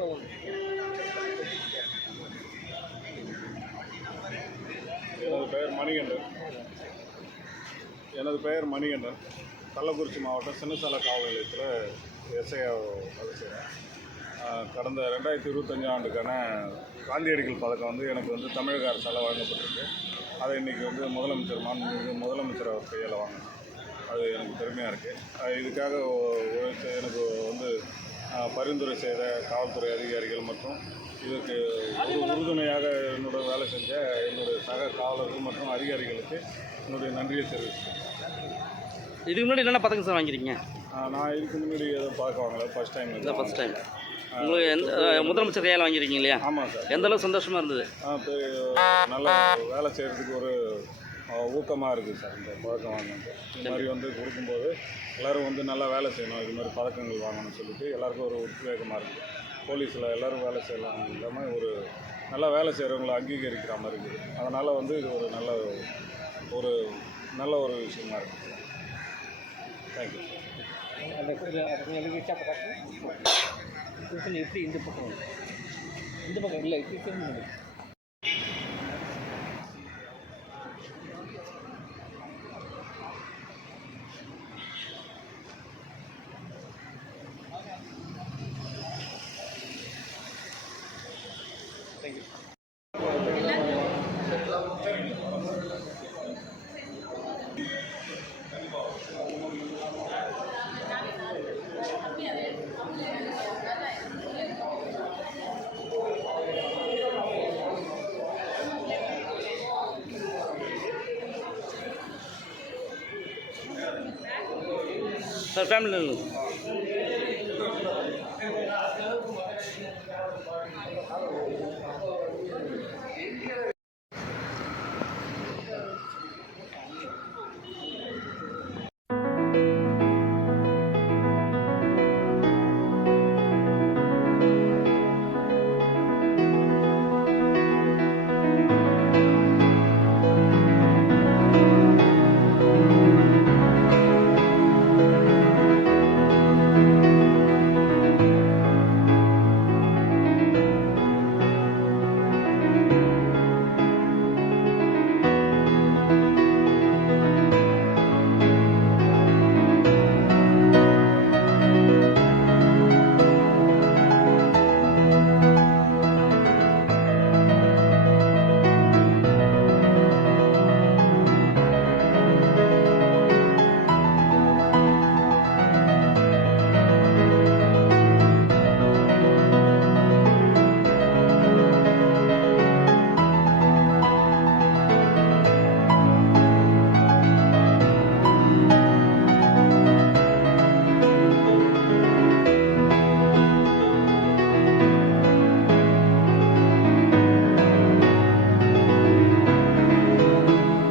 எனது பெயர் மணிகண்டன். கள்ளக்குறிச்சி மாவட்டம் சின்னசாலை காவல் நிலையத்தில் எஸ்ஐயா வேலை செய்கிறேன். கடந்த 2025 ஆண்டுக்கான காந்தியடிகள் பதக்கம் எனக்கு தமிழக அரசால் வழங்கப்பட்டிருக்கு. அதை இன்றைக்கி மாண்புமிகு முதலமைச்சர் அவர் கையால் வாங்கினேன். அது எனக்கு பெருமையாக இருக்குது. இதுக்காக எனக்கு பரிந்துரை செய்த காவல்துறை அதிகாரிகள் மற்றும் இதுக்கு உறுதுணையாக என்னோட வேலை செஞ்ச என்னுடைய சக காவலர்கள் மற்றும் அதிகாரிகளுக்கு என்னுடைய நன்றியை தெரிவிக்கிறேன். இதுக்கு முன்னாடி என்னென்ன பதக்கம் சார் வாங்கியிருக்கீங்க? நான் இதுக்கு முன்னாடி எதுவும் பதக்கம் வாங்கலை, ஃபஸ்ட் டைம். உங்களுக்கு முதலமைச்சர் கையால் வாங்கியிருக்கீங்க இல்லையா? ஆமாம் சார். எந்த அளவுக்கு சந்தோஷமாக இருந்தது? நல்லா வேலை செய்கிறதுக்கு ஒரு ஊக்கமாக இருக்குது சார். இந்த பதக்கம் வாங்கினது இது மாதிரி கொடுக்கும்போது எல்லோரும் நல்லா வேலை செய்யணும், இது மாதிரி பதக்கங்கள் வாங்கணும்னு சொல்லிட்டு எல்லாருக்கும் ஒரு உத்வேகமாக இருக்குது. போலீஸில் எல்லோரும் வேலை செய்யலாம் இல்லாமல் நல்லா வேலை செய்கிறவங்களை அங்கீகரிக்கிற மாதிரி இருக்குது. அதனால் இது ஒரு நல்ல ஒரு விஷயமா இருக்குது. தேங்க்யூ. எப்படி இந்த பக்கம் இல்லை சார் ஃபேமிலி